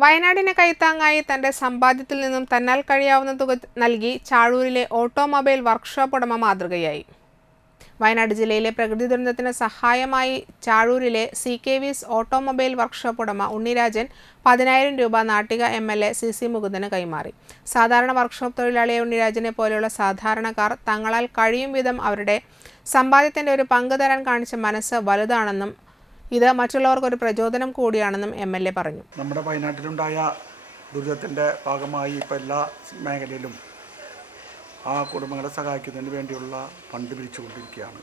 വയനാടിന് കൈത്താങ്ങായി തന്റെ സമ്പാദ്യത്തിൽ നിന്നും തന്നാൽ കഴിയാവുന്ന തുക നൽകി ചാഴൂരിലെ ഓട്ടോമൊബൈൽ വർക്ക്ഷോപ്പ് ഉടമ മാതൃകയായി. വയനാട് ജില്ലയിലെ പ്രകൃതി ദുരന്തത്തിന് സഹായമായി ചാഴൂരിലെ സി കെ വിസ് ഓട്ടോമൊബൈൽ വർക്ക്ഷോപ്പ് ഉടമ ഉണ്ണിരാജൻ പതിനായിരം രൂപ Nattika M L A C C Mukundan കൈമാറി. സാധാരണ വർക്ക്ഷോപ്പ് തൊഴിലാളിയെ ഉണ്ണിരാജനെ പോലെയുള്ള സാധാരണക്കാർ തങ്ങളാൽ കഴിയും വിധം അവരുടെ സമ്പാദ്യത്തിന്റെ ഒരു പങ്ക് തരാൻ കാണിച്ച മനസ്സ് വലുതാണെന്നും ഇത് മറ്റുള്ളവർക്ക് ഒരു പ്രചോദനം കൂടിയാണെന്നും എം എൽ എ പറഞ്ഞു. നമ്മുടെ വയനാട്ടിലുണ്ടായ ദുരിതത്തിന്റെ ഭാഗമായി ഇപ്പോൾ എല്ലാ മേഖലയിലും ആ കുടുംബങ്ങളെ സഹായിക്കുന്നതിന് വേണ്ടിയുള്ള ഫണ്ട് പിരിച്ചുകൊണ്ടിരിക്കുകയാണ്.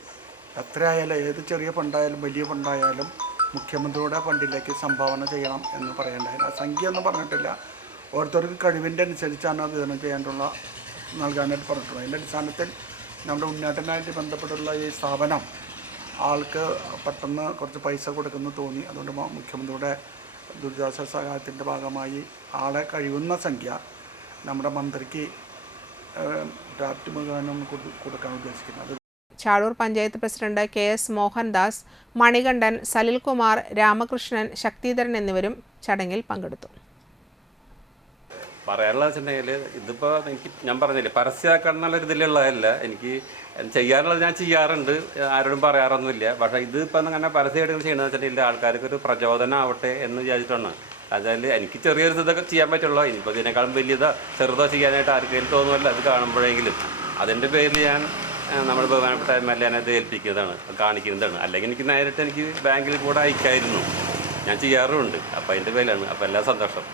എത്രയായാലും ഏത് ചെറിയ ഫണ്ടായാലും വലിയ ഫണ്ടായാലും മുഖ്യമന്ത്രിയുടെ ഫണ്ടിലേക്ക് സംഭാവന ചെയ്യണം എന്ന് പറയേണ്ടതില്ല സംഖ്യ ഒന്നും പറഞ്ഞിട്ടില്ല. ഓരോരുത്തർക്ക് കഴിവിന്റെ അനുസരിച്ചാണ് വിതരണം ചെയ്യാനുള്ള നൽകാനായിട്ട് പറഞ്ഞിട്ടുള്ളത്. അതിന്റെ അടിസ്ഥാനത്തിൽ നമ്മുടെ ഉന്നേറ്റനായിട്ട് ബന്ധപ്പെട്ടുള്ള ഈ സ്ഥാപനം ആൾക്ക് പെട്ടെന്ന് കുറച്ച് പൈസ കൊടുക്കുന്നു തോന്നി. അതുകൊണ്ട് മുഖ്യമന്ത്രിയുടെ ദുരിതാശ്വാസ സഹായത്തിന്റെ ഭാഗമായി ആളെ കഴിയുന്ന സംഖ്യ നമ്മുടെ മന്ത്രിക്ക് ഡ്രാഫ്റ്റ് മുഖേന കൊടുക്കാൻ ഉദ്ദേശിക്കുന്നത് Chazhoor panchayat president K S Mohandas Manikandan Salilkumar Ramakrishnan Sakthidharan എന്നിവരും ചടങ്ങിൽ പങ്കെടുത്തു. പറയാനുള്ള വെച്ചിട്ടുണ്ടെങ്കിൽ ഇതിപ്പോൾ എനിക്ക് ഞാൻ പറഞ്ഞില്ലേ പരസ്യമാക്കാനുള്ള ഇതിലുള്ളതല്ല എനിക്ക് ചെയ്യാനുള്ളത് ഞാൻ ചെയ്യാറുണ്ട് ആരോടും പറയാറൊന്നുമില്ല. പക്ഷേ ഇതിപ്പോൾ അങ്ങനെ പരസ്യമായിട്ട് ചെയ്യണമെന്ന് വെച്ചിട്ടുണ്ടെങ്കിൽ ആൾക്കാർക്ക് ഒരു പ്രചോദനം ആവട്ടെ എന്ന് വിചാരിച്ചിട്ടാണ്. അതായത് എനിക്ക് ചെറിയൊരു ഇതൊക്കെ ചെയ്യാൻ പറ്റുള്ളൂ. ഇനിയിപ്പോൾ ഇതിനേക്കാളും വലിയതോ ചെറുതോ ചെയ്യാനായിട്ട് ആർക്കെങ്കിലും തോന്നുമല്ലോ അത് കാണുമ്പോഴെങ്കിലും. അതിന്റെ പേരിൽ ഞാൻ നമ്മൾ ബഹുമാനപ്പെട്ട എം എൽ എനെ അത് ഏൽപ്പിക്കുന്നതാണ് കാണിക്കുന്നതാണ്. അല്ലെങ്കിൽ എനിക്ക് നേരിട്ട് എനിക്ക് ബാങ്കിൽ കൂടെ അയക്കായിരുന്നു. ഞാൻ ചെയ്യാറുമുണ്ട്. അപ്പോൾ അതിന്റെ പേരിലാണ്. അപ്പോൾ എല്ലാ സന്തോഷം.